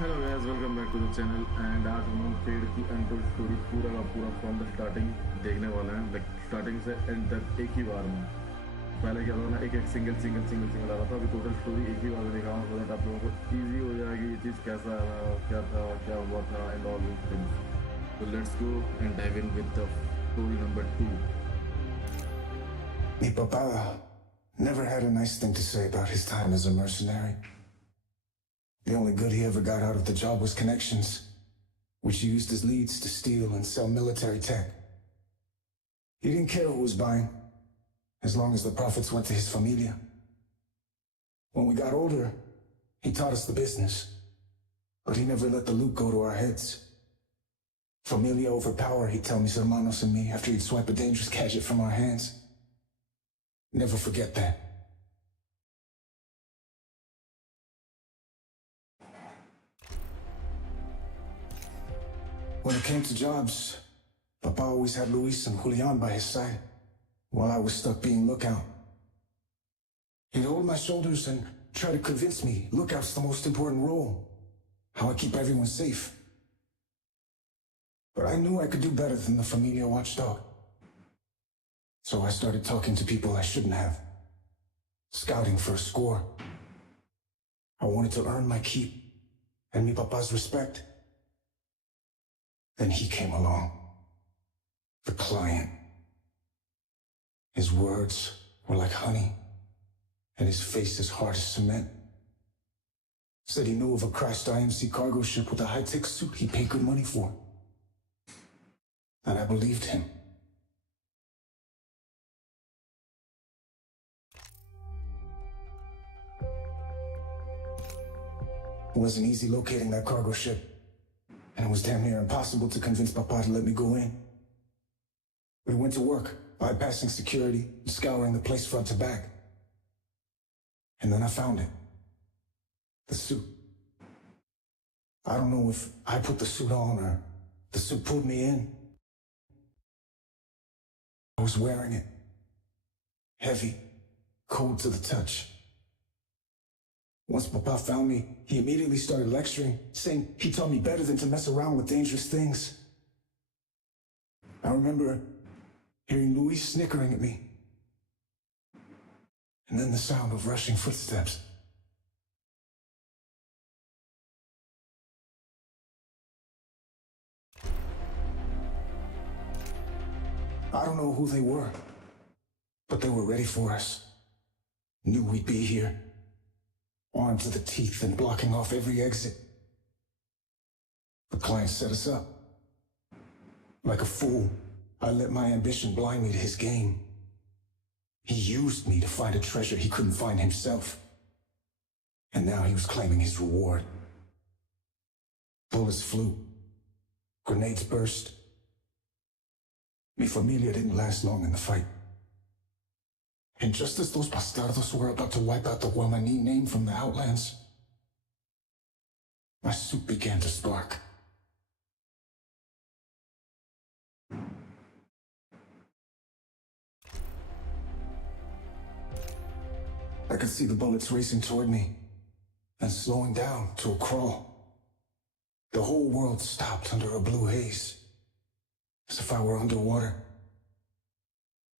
Hello guys, welcome back to the channel. And आज हम लोग पेड़ की अनटोल्ड स्टोरी पूरा का पूरा फ्रॉम द स्टार्टिंग देखने वाले हैं। लाइक स्टार्टिंग से एंड तक एक ही बार में। पहले क्या था ना, एक एक सिंगल आ रहा था। अभी टोटल स्टोरी एक ही बार में दिखाऊंगा सो दैट आप लोगों को ईजी हो जाएगी ये चीज़ कैसा रहा, क्या था, क्या हुआ था एंड ऑल दीज थिंग्स। तो let's go and dive in with the story number 2। Mi papa never had a nice thing to say about his time as a mercenary. The only good he ever got out of the job was connections, which he used as leads to steal and sell military tech. He didn't care who was buying, as long as the profits went to his familia. When we got older, he taught us the business, but he never let the loot go to our heads. Familia over power, he'd tell mis hermanos and me after he'd swipe a dangerous gadget from our hands. Never forget that. When it came to jobs, Papa always had Luis and Julian by his side, while I was stuck being lookout. He'd hold my shoulders and try to convince me lookout's the most important role, how I keep everyone safe. But I knew I could do better than the Familia watchdog. So I started talking to people I shouldn't have, scouting for a score. I wanted to earn my keep and mi papa's respect. Then he came along, the client. His words were like honey, and his face as hard as cement. Said he knew of a crashed IMC cargo ship with a high-tech suit he paid good money for. And I believed him. It wasn't easy locating that cargo ship, and it was damn near impossible to convince Papa to let me go in. We went to work, bypassing security, scouring the place front to back. And then I found it. The suit. I don't know if I put the suit on or the suit pulled me in. I was wearing it. Heavy, cold to the touch. Once Papa found me, he immediately started lecturing, saying he taught me better than to mess around with dangerous things. I remember hearing Luis snickering at me, and then the sound of rushing footsteps. I don't know who they were, but they were ready for us. Knew we'd be here, armed to the teeth and blocking off every exit. The client set us up. Like a fool, I let my ambition blind me to his game. He used me to find a treasure he couldn't find himself. And now he was claiming his reward. Bullets flew. Grenades burst. Mi familia didn't last long in the fight. And just as those bastardos were about to wipe out the Guamani name from the Outlands, my suit began to spark. I could see the bullets racing toward me, and slowing down to a crawl. The whole world stopped under a blue haze, as if I were underwater.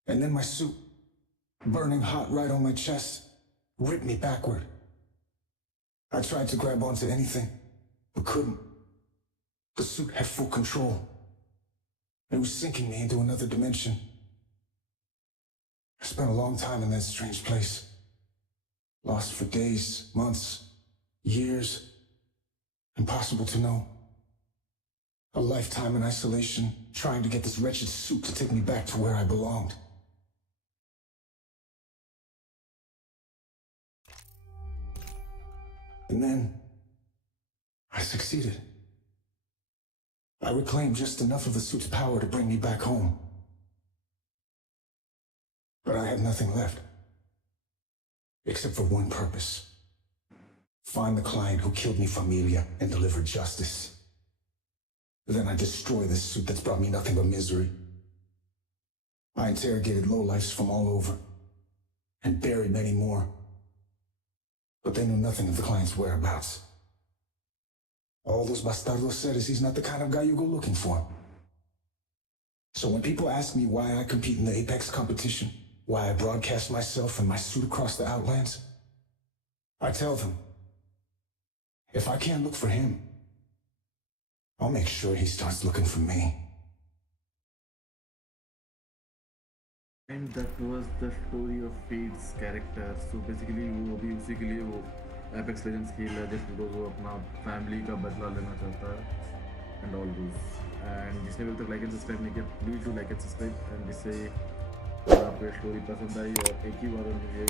And then my suit, burning hot right on my chest, ripped me backward. I tried to grab onto anything, but couldn't. The suit had full control. It was sinking me into another dimension. I spent a long time in that strange place. Lost for days, months, years. Impossible to know. A lifetime in isolation, trying to get this wretched suit to take me back to where I belonged. And then, I succeeded. I reclaimed just enough of the suit's power to bring me back home. But I had nothing left. Except for one purpose. Find the client who killed mi familia and deliver justice. Then I destroy this suit that's brought me nothing but misery. I interrogated lowlifes from all over, and buried many more. But they knew nothing of the client's whereabouts. All those bastardos said is he's not the kind of guy you go looking for. So when people ask me why I compete in the Apex competition, why I broadcast myself in my suit across the Outlands, I tell them, if I can't look for him, I'll make sure he starts looking for me. And that was the story of Fade's character. So basically वो अभी उसी के लिए वो Apex Legends खेल रहा है just because वो अपना फैमिली का बदला लेना चाहता है एंड ऑल दिस। एंड जिसने भी अभी तक लाइक एंड सब्सक्राइब नहीं किया please do like and subscribe. And जिससे अगर आपको ये स्टोरी पसंद आई और एक ही बार में मुझे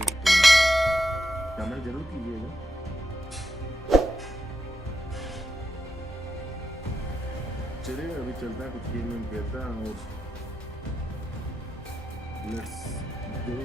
कमेंट जरूर कीजिएगा। चलिए अभी चलता है कुछ गेम में खेलता है और लेट्स गो।